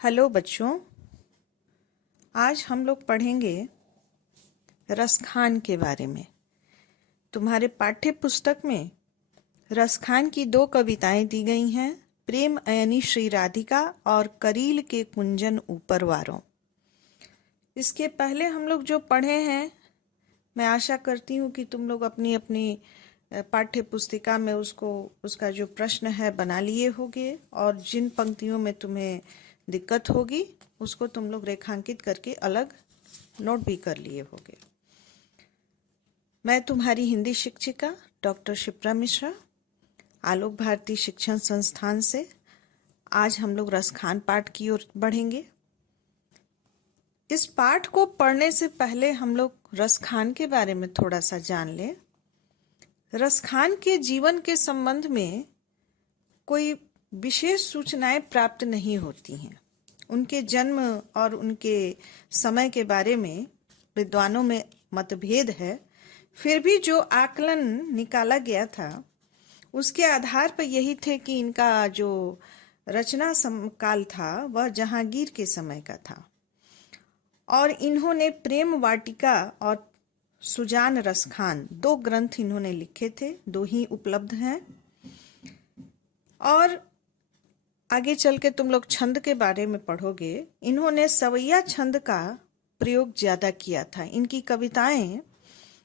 Hello बच्चों, आज हम लोग पढ़ेंगे रसखान के बारे में। तुम्हारे पाठ्य पुस्तक में रसखान की दो कविताएं दी गई हैं, प्रेम अयनी श्री राधिका और करील के कुंजन ऊपर वारों। इसके पहले हम लोग जो पढ़े हैं, मैं आशा करती हूँ कि तुम लोग अपनी अपनी पाठ्य पुस्तिका में उसका जो प्रश्न है बना लिए होगे, और जिन पंक्तियों में तुम्हें दिक्कत होगी उसको तुम लोग रेखांकित करके अलग नोट भी कर लिए होगे। मैं तुम्हारी हिंदी शिक्षिका डॉक्टर शिप्रा मिश्रा, आलोक भारती शिक्षण संस्थान से आज हम लोग रसखान पाठ की ओर बढ़ेंगे। इस पाठ को पढ़ने से पहले हम लोग रसखान के बारे में थोड़ा सा जान लें। रसखान के जीवन के संबंध में कोई विशेष सूचनाएं प्राप्त नहीं होती हैं। उनके जन्म और उनके समय के बारे में विद्वानों में मतभेद है। फिर भी जो आकलन निकाला गया था उसके आधार पर यही थे कि इनका जो रचना काल था वह जहांगीर के समय का था, और इन्होंने प्रेम वाटिका और सुजान रसखान दो ग्रंथ इन्होंने लिखे थे, दो ही उपलब्ध हैं। और आगे चल के तुम लोग छंद के बारे में पढ़ोगे। इन्होंने सवैया छंद का प्रयोग ज्यादा किया था। इनकी कविताएं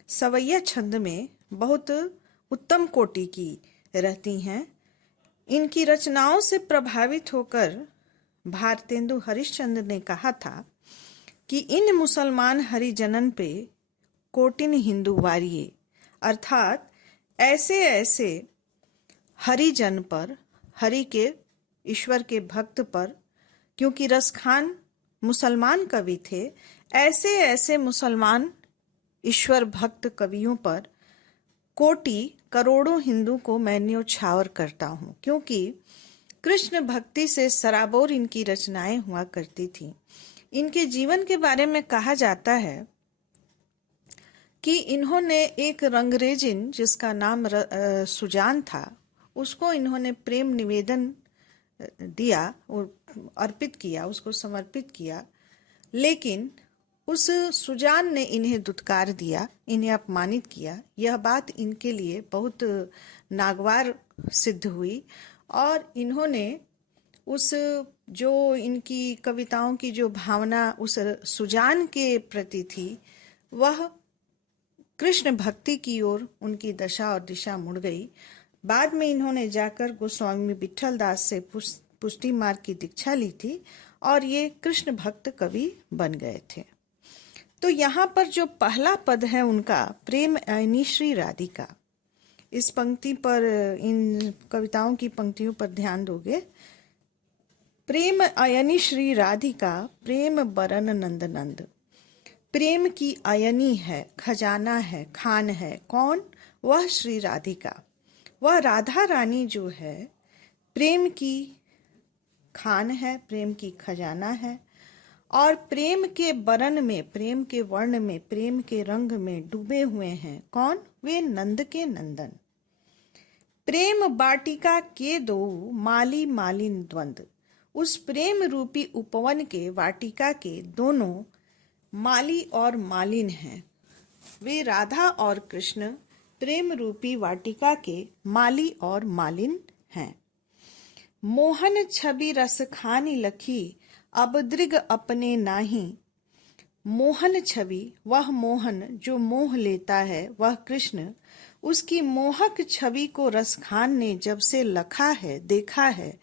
सवैया छंद में बहुत उत्तम कोटि की रहती हैं। इनकी रचनाओं से प्रभावित होकर भारतेंदु हरिश्चंद्र ने कहा था कि इन मुसलमान हरिजनन पे कोटिन हिंदू वारिये, अर्थात ऐसे ऐसे हरिजन पर, हरि के ईश्वर के भक्त पर, क्योंकि रसखान मुसलमान कवि थे, ऐसे ऐसे मुसलमान ईश्वर भक्त कवियों पर कोटि करोड़ों हिंदू को मैं न्योछावर करता हूँ, क्योंकि कृष्ण भक्ति से सराबोर इनकी रचनाएं हुआ करती थी। इनके जीवन के बारे में कहा जाता है कि इन्होंने एक रंगरेजिन जिसका नाम सुजान था, उसको इन्होंने प्रेम निवेदन दिया, अर्पित किया, उसको समर्पित किया, लेकिन उस सुजान ने इन्हें दुत्कार दिया, इन्हें अपमानित किया। यह बात इनके लिए बहुत नागवार सिद्ध हुई, और इन्होंने उस जो इनकी कविताओं की जो भावना उस सुजान के प्रति थी, वह कृष्ण भक्ति की ओर उनकी दशा और दिशा मुड़ गई। बाद में इन्होंने जाकर गोस्वामी विठल दास से पुष्टि मार्ग की दीक्षा ली थी, और ये कृष्ण भक्त कवि बन गए थे। तो यहाँ पर जो पहला पद है उनका, प्रेम अयनी श्री राधिका, इस पंक्ति पर, इन कविताओं की पंक्तियों पर ध्यान दोगे। प्रेम अयनी श्री राधिका, प्रेम बरन नंद नंद। प्रेम की अयनी है, खजाना है, खान है। कौन? वह श्री राधिका। वह राधा रानी जो है, प्रेम की खान है, प्रेम की खजाना है, और प्रेम के बरन में, प्रेम के वर्ण में, प्रेम के रंग में डूबे हुए हैं। कौन? वे नंद के नंदन। प्रेम बाटिका के दो माली मालिन द्वंद। उस प्रेम रूपी उपवन के, वाटिका के दोनों माली और मालिन हैं। वे राधा और कृष्ण प्रेम रूपी वाटिका के माली और मालिन हैं। मोहन छवि रस खानी लखी, अब दृग अपने नाही। मोहन छवि, वह मोहन जो मोह लेता है, वह कृष्ण, उसकी मोहक छवि को रसखान ने जब से लखा है, देखा है।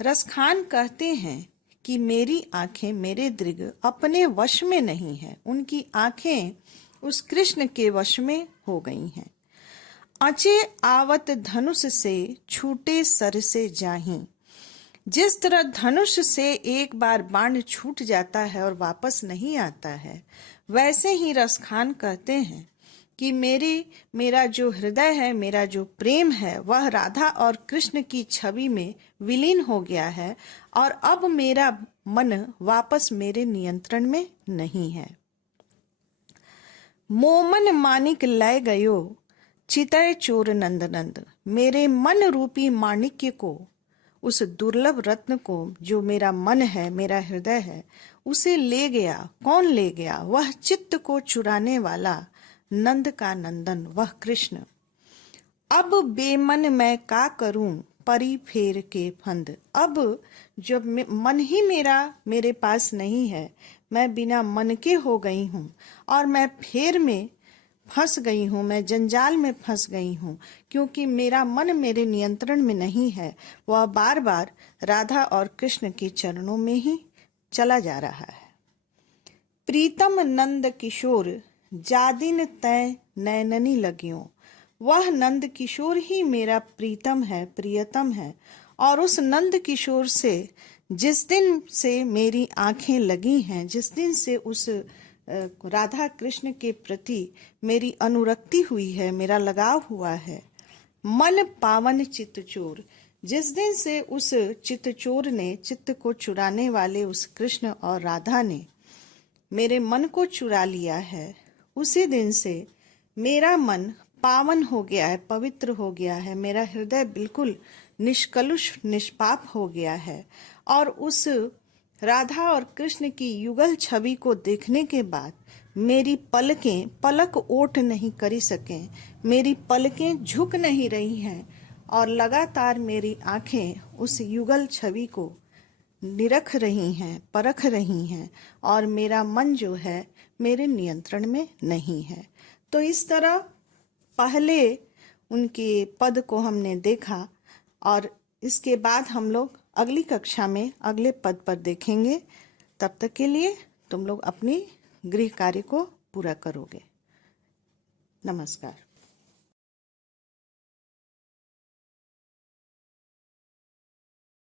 रसखान कहते हैं कि मेरी आंखें, मेरे दृग अपने वश में नहीं है। उनकी आंखें उस कृष्ण के वश में हो गई हैं। अचे आवत धनुष से, छूटे सर से जाही। जिस तरह धनुष से एक बार बाण छूट जाता है और वापस नहीं आता है, वैसे ही रसखान कहते हैं कि मेरा जो हृदय है, मेरा जो प्रेम है, वह राधा और कृष्ण की छवि में विलीन हो गया है, और अब मेरा मन वापस मेरे नियंत्रण में नहीं है। मोमन मानिक लय गयो, चितय चोर नंद नंद। मेरे मन रूपी माणिक्य को उस दुर्लभ रत्न को जो मेरा मन है, मेरा हृदय है, उसे ले गया। कौन ले गया? वह चित्त को चुराने वाला नंद का नंदन, वह कृष्ण। अब बेमन मैं का करूं, परी फेर के फंद। अब जब मन ही मेरे पास नहीं है, मैं बिना मन के हो गई हूं और मैं फेर में फंस गई हूं, मैं जंजाल में फंस गई हूं, क्योंकि मेरा मन मेरे नियंत्रण में नहीं है। वह बार बार राधा और कृष्ण के चरणों में ही चला जा रहा है। प्रीतम नंद किशोर जादिन तय नैननी लगियों। वह नंद किशोर ही मेरा प्रीतम है, प्रियतम है। और उस नंद किशोर से जिस दिन से मेरी आंखें लगी हैं, जिस दिन से उस राधा कृष्ण के प्रति मेरी अनुरक्ति हुई है, मेरा लगाव हुआ है, मन पावन चित्तचोर, जिस दिन से उस चित्तचोर ने, चित्त को चुराने वाले उस कृष्ण और राधा ने मेरे मन को चुरा लिया है, उसी दिन से मेरा मन पावन हो गया है, पवित्र हो गया है। मेरा हृदय बिल्कुल निष्कलुष, निष्पाप हो गया है। और उस राधा और कृष्ण की युगल छवि को देखने के बाद मेरी पलकें पलक ओट नहीं करी सकें, मेरी पलकें झुक नहीं रही हैं और लगातार मेरी आंखें उस युगल छवि को निरख रही हैं, परख रही हैं, और मेरा मन जो है मेरे नियंत्रण में नहीं है। तो इस तरह पहले उनके पद को हमने देखा और इसके बाद हम लोग अगली कक्षा में अगले पद पर देखेंगे। तब तक के लिए तुम लोग अपनी गृह कार्य को पूरा करोगे। नमस्कार।